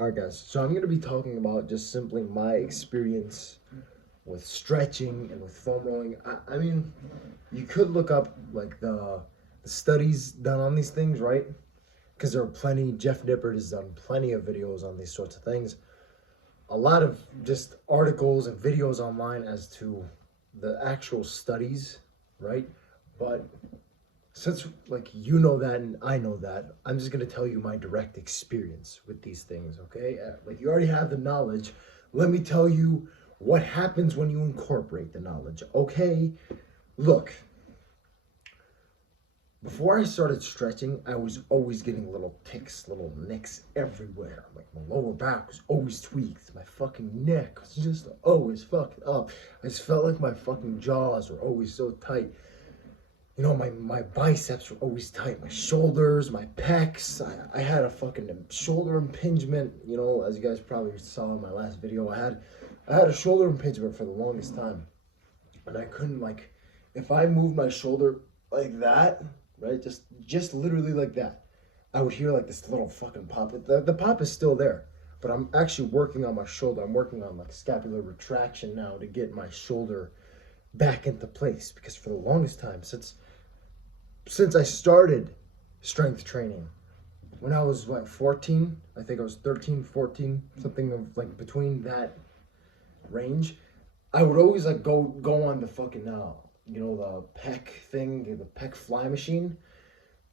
Alright, guys, so I'm going to be talking about just simply my experience with stretching and with foam rolling. I mean, you could look up like the studies done on these things, right? Because there are plenty, Jeff Nippert has done plenty of videos on these sorts of things. A lot of just articles and videos online as to the actual studies, right? But since like you know that and I know that, I'm just gonna tell you my direct experience with these things, okay? Like you already have the knowledge. Let me tell you what happens when you incorporate the knowledge, okay? Look, before I started stretching, I was always getting little ticks, little nicks everywhere. Like my lower back was always tweaked. My fucking neck was just always fucked up. I just felt like my fucking jaws were always so tight. You know, my biceps were always tight. My shoulders, my pecs. I had a fucking shoulder impingement. You know, as you guys probably saw in my last video, I had a shoulder impingement for the longest time, and I couldn't like, if I moved my shoulder like that, right, just literally like that, I would hear like this little fucking pop. The pop is still there, but I'm actually working on my shoulder. I'm working on like scapular retraction now to get my shoulder back into place because for the longest time since I started strength training when I was like 14, I think I was 13, 14, something of like between that range, I would always like go on the fucking you know, the pec thing, the pec fly machine,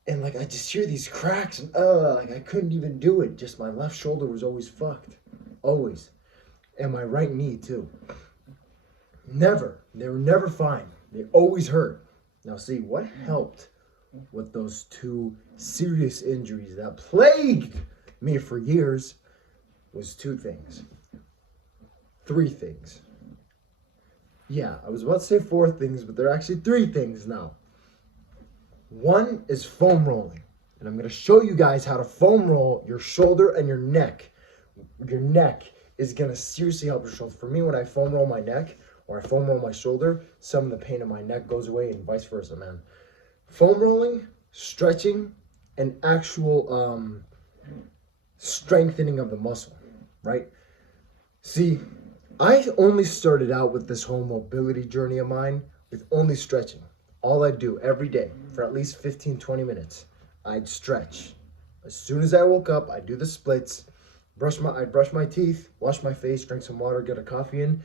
and like I just hear these cracks and like I couldn't even do it. Just my left shoulder was always fucked. Always. And my right knee too. They were never fine. They always hurt. Now see what helped with those two serious injuries that plagued me for years was two things. Three things. Yeah, I was about to say four things, but there are actually three things now. One is foam rolling. And I'm going to show you guys how to foam roll your shoulder and your neck. Your neck is going to seriously help your shoulder. For me, when I foam roll my neck or I foam roll my shoulder, some of the pain in my neck goes away and vice versa, man. Foam rolling, stretching, and actual strengthening of the muscle, right? See, I only started out with this whole mobility journey of mine with only stretching. All I do every day for at least 15, 20 minutes, I'd stretch. As soon as I woke up, I'd do the splits, I'd brush my teeth, wash my face, drink some water, get a coffee in,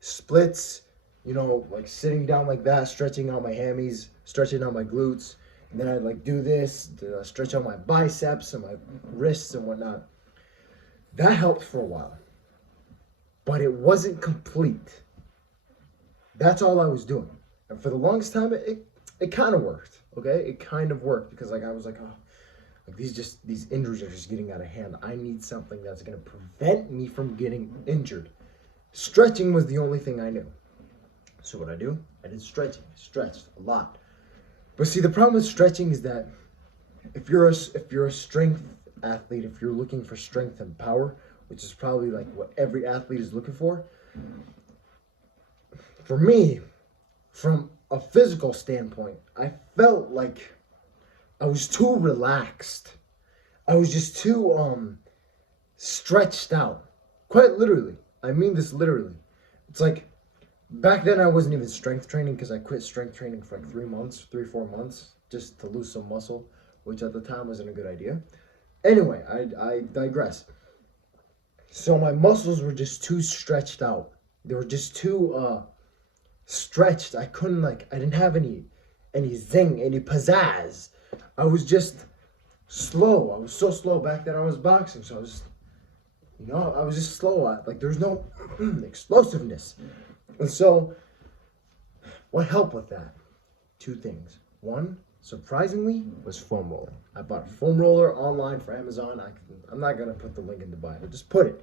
splits, you know, like sitting down like that, stretching out my hammies, stretching out my glutes, and then I'd like do this, to stretch out my biceps and my wrists and whatnot. That helped for a while, but it wasn't complete. That's all I was doing. And for the longest time, it kind of worked, okay? It kind of worked because like I was like, oh, like these injuries are just getting out of hand. I need something that's going to prevent me from getting injured. Stretching was the only thing I knew. So what I do, I did stretching. I stretched a lot. But see, the problem with stretching is that if you're a strength athlete, if you're looking for strength and power, which is probably like what every athlete is looking for me, from a physical standpoint, I felt like I was too relaxed. I was just too stretched out. Quite literally. I mean this literally. It's like back then I wasn't even strength training because I quit strength training for like 4 months, just to lose some muscle, which at the time wasn't a good idea. Anyway, I digress. So my muscles were just too stretched out. They were just too stretched. I didn't have any zing, any pizzazz. I was just slow. I was so slow back then I was boxing. So I was just slow. Like there's no explosiveness. And so what helped with that? Two things. One, surprisingly, was foam rolling. I bought a foam roller online for Amazon. I'm not gonna put the link in the bio. Just put it.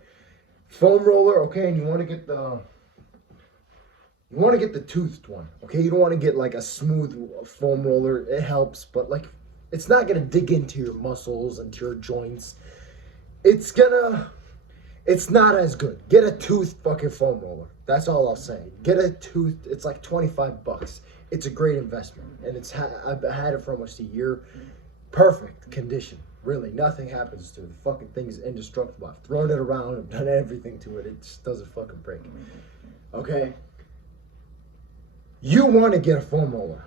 Foam roller, okay, and you want to get the toothed one, okay? You don't want to get like a smooth foam roller. It helps, but like it's not gonna dig into your muscles, into your joints. It's not as good. Get a toothed fucking foam roller. That's all I'll say. Get a toothed. It's like $25. It's a great investment, and I've had it for almost a year. Perfect condition, Really, nothing happens to it. The fucking thing is indestructible. I've thrown it around. I've done everything to it. It just doesn't fucking break. Okay? You want to get a foam roller.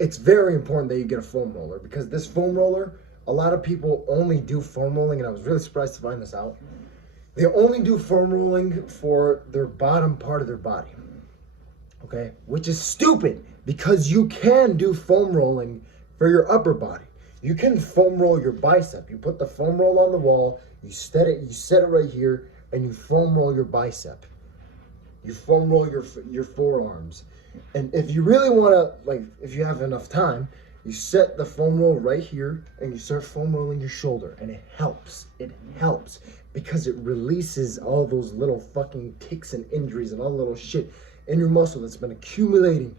It's very important that you get a foam roller because this foam roller, a lot of people only do foam rolling, and I was really surprised to find this out. They only do foam rolling for their bottom part of their body. Okay? Which is stupid because you can do foam rolling for your upper body. You can foam roll your bicep. You put the foam roll on the wall, you set it right here, and you foam roll your bicep. You foam roll your forearms. And if you really want to, like, if you have enough time, you set the foam roll right here, and you start foam rolling your shoulder, and it helps. It helps because it releases all those little fucking ticks and injuries and all the little shit in your muscle that's been accumulating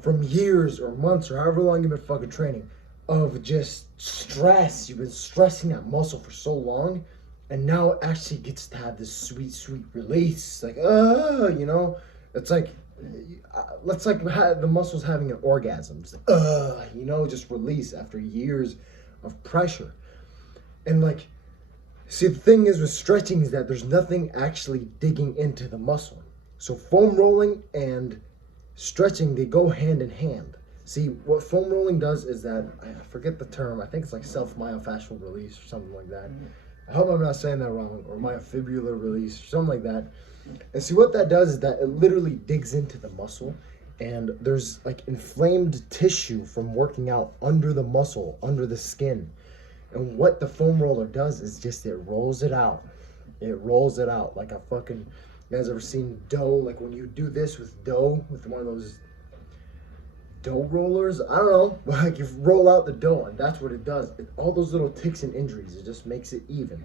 from years or months or however long you've been fucking training. Of just stress. You've been stressing that muscle for so long, and now it actually gets to have this sweet, sweet release. Like, you know, it's like the muscle's having an orgasm. It's like, you know, just release after years of pressure. And like, see, the thing is with stretching is that there's nothing actually digging into the muscle. So foam rolling and stretching, they go hand in hand. See, what foam rolling does is that, I forget the term, I think it's like self-myofascial release or something like that. I hope I'm not saying that wrong, or myofibular release or something like that. And see, what that does is that it literally digs into the muscle, and there's like inflamed tissue from working out under the muscle, under the skin. And what the foam roller does is just it rolls it out. It rolls it out like a fucking, you guys ever seen dough? Like when you do this with dough, with one of those dough rollers, I don't know, like you roll out the dough, and that's what it does. All those little ticks and injuries, it just makes it even.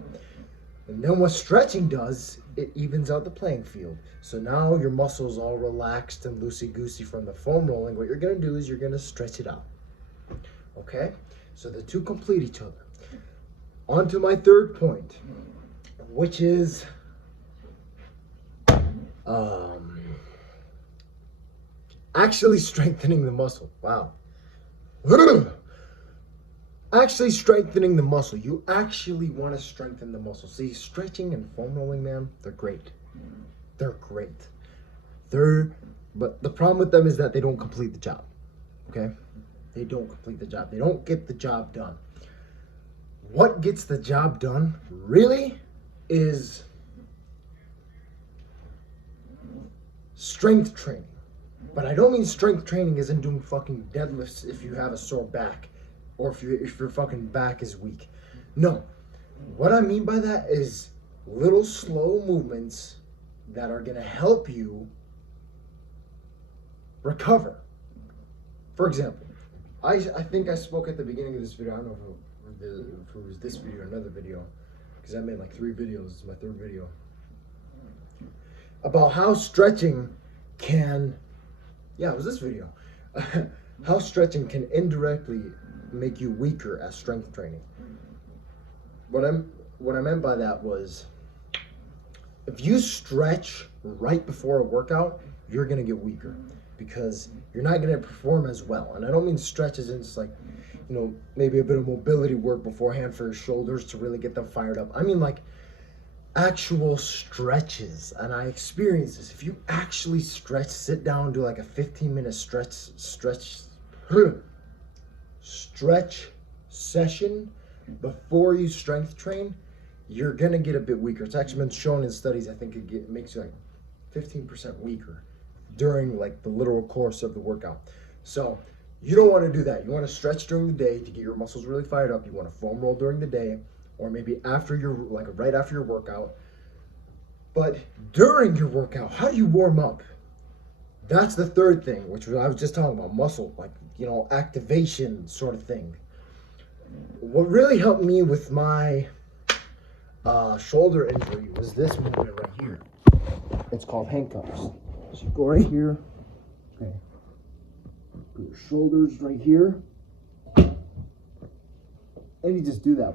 And then what stretching does, it evens out the playing field. So now your muscles all relaxed and loosey-goosey from the foam rolling. What you're gonna do is you're gonna stretch it out. Okay? So the two complete each other. On to my third point, which is actually strengthening the muscle. Wow. Actually strengthening the muscle. You actually want to strengthen the muscle. See, stretching and foam rolling, man, they're great. They're great. But the problem with them is that they don't complete the job. Okay? They don't complete the job. They don't get the job done. What gets the job done, really, is strength training. But I don't mean strength training isn't doing fucking deadlifts if you have a sore back or if your fucking back is weak. No. What I mean by that is little slow movements that are going to help you recover. For example, I think I spoke at the beginning of this video. I don't know if it was this video or another video, because I made like 3 videos. It's my 3rd video. About how stretching can... Yeah, it was this video. How stretching can indirectly make you weaker at strength training. What I meant by that was, if you stretch right before a workout, you're gonna get weaker because you're not gonna perform as well. And I don't mean stretch as in just like, you know, maybe a bit of mobility work beforehand for your shoulders to really get them fired up. I mean like actual stretches. And I experienced this. If you actually stretch, sit down, do like a 15-minute stretch session before you strength train, you're gonna get a bit weaker. It's actually been shown in studies. I think it makes you like 15% weaker during like the literal course of the workout. So you don't want to do that. You want to stretch during the day to get your muscles really fired up. You want to foam roll during the day, or maybe after your, like right after your workout. But during your workout, how do you warm up? That's the third thing, which I was just talking about, muscle, like, you know, activation sort of thing. What really helped me with my shoulder injury was this movement right here. It's called handcuffs. So you go right here, okay, put your shoulders right here, and you just do that,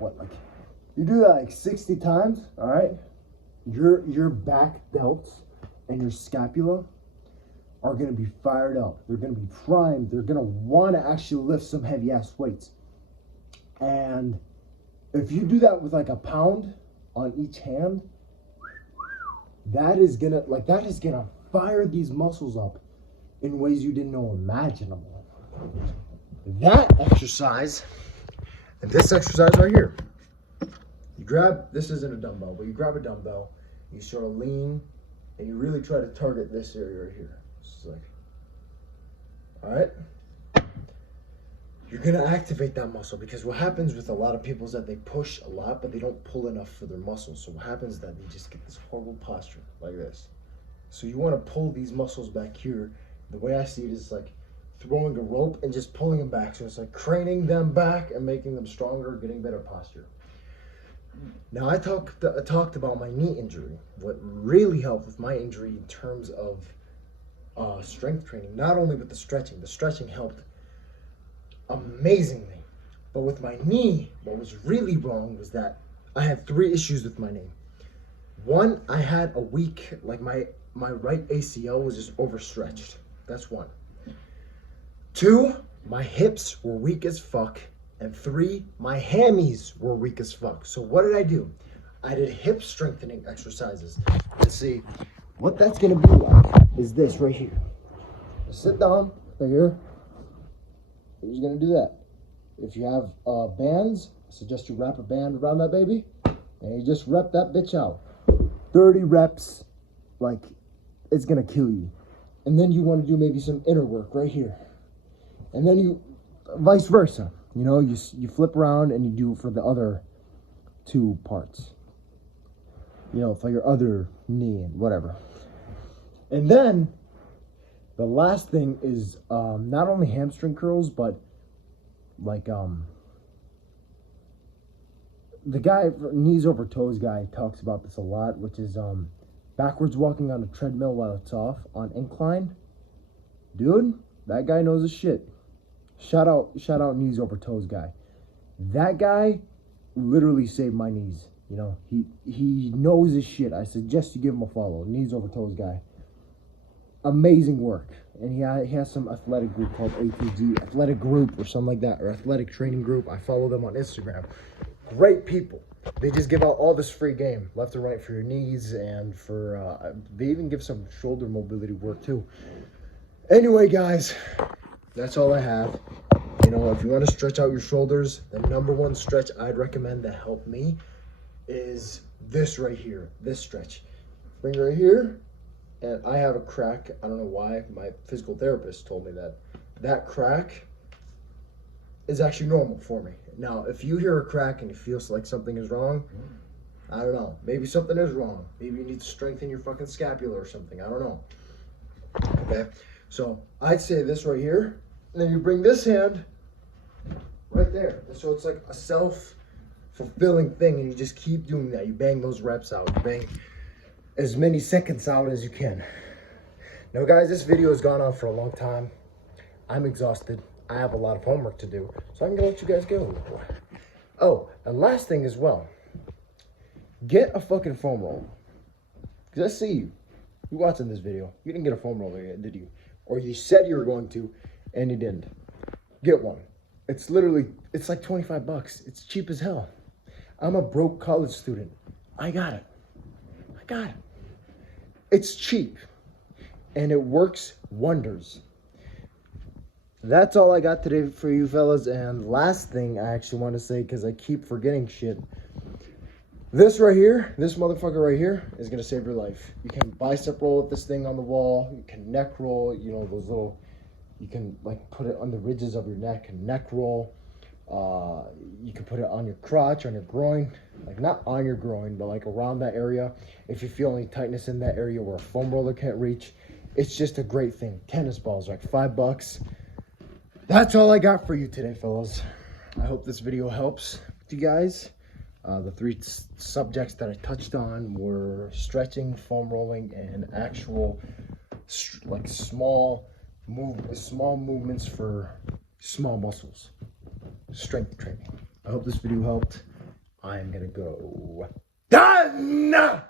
you do that like 60 times, all right? Your back delts and your scapula are gonna be fired up. They're gonna be primed. They're gonna wanna actually lift some heavy ass weights. And If you do that with like a pound on each hand, that is gonna fire these muscles up in ways you didn't know imaginable. That exercise, and this exercise right here, you grab, this isn't a dumbbell, but you grab a dumbbell, you sort of lean, and you really try to target this area right here. It's like, all right? You're gonna activate that muscle, because what happens with a lot of people is that they push a lot, but they don't pull enough for their muscles. So what happens is that they just get this horrible posture like this. So you wanna pull these muscles back here. The way I see it is like throwing a rope and just pulling them back. So it's like craning them back and making them stronger, getting better posture. Now I talked about my knee injury. What really helped with my injury in terms of strength training, not only with the stretching helped amazingly, but with my knee, what was really wrong was that I had 3 issues with my knee. One, I had a weak, like my right ACL was just overstretched. That's one. 2, my hips were weak as fuck. And 3, my hammies were weak as fuck. So what did I do? I did hip strengthening exercises. Let's see, what that's gonna be like is this right here. Sit down right here. You're just gonna do that. If you have bands, I suggest you wrap a band around that baby, and you just rep that bitch out. 30 reps, like it's gonna kill you. And then you wanna do maybe some inner work right here. And then you, vice versa. You know, you flip around and you do for the other 2 parts. You know, for your other knee and whatever. And then the last thing is not only hamstring curls, but like the guy, knees over toes guy, talks about this a lot, which is backwards walking on a treadmill while it's off on incline. Dude, that guy knows his shit. Shout out knees over toes guy. That guy literally saved my knees. You know, he knows his shit. I suggest you give him a follow. Knees over toes guy. Amazing work. And he has some athletic group called ATG, athletic group or something like that, or athletic training group. I follow them on Instagram. Great people. They just give out all this free game, left and right, for your knees, and for they even give some shoulder mobility work too. Anyway, guys, that's all I have. You know, if you want to stretch out your shoulders, the #1 stretch I'd recommend that helped me is this right here, this stretch. Bring it right here, and I have a crack. I don't know why. My physical therapist told me that that crack is actually normal for me. Now, if you hear a crack and you feel like something is wrong, I don't know. Maybe something is wrong. Maybe you need to strengthen your fucking scapula or something. I don't know. Okay? So I'd say this right here, and then you bring this hand right there. And so it's like a self-fulfilling thing, and you just keep doing that. You bang those reps out. You bang as many seconds out as you can. Now, guys, this video has gone on for a long time. I'm exhausted. I have a lot of homework to do, so I'm gonna let you guys go. Oh, and last thing as well, get a fucking foam roller. Because I see you. You watching this video. You didn't get a foam roller yet, did you? Or you said you were going to, and you didn't. Get one. It's like 25 bucks. It's cheap as hell. I'm a broke college student. I got it. It's cheap, and it works wonders. That's all I got today for you fellas. And last thing I actually want to say, because I keep forgetting shit. This right here, this motherfucker right here is going to save your life. You can bicep roll with this thing on the wall. You can neck roll, you know, those little, you can like put it on the ridges of your neck and neck roll. You can put it on your crotch, on your groin, like not on your groin, but like around that area. If you feel any tightness in that area where a foam roller can't reach, it's just a great thing. Tennis balls, like $5. That's all I got for you today, fellas. I hope this video helps you guys. The 3 subjects that I touched on were stretching, foam rolling, and actual like small movements for small muscles. Strength training. I hope this video helped. I'm gonna go. Done!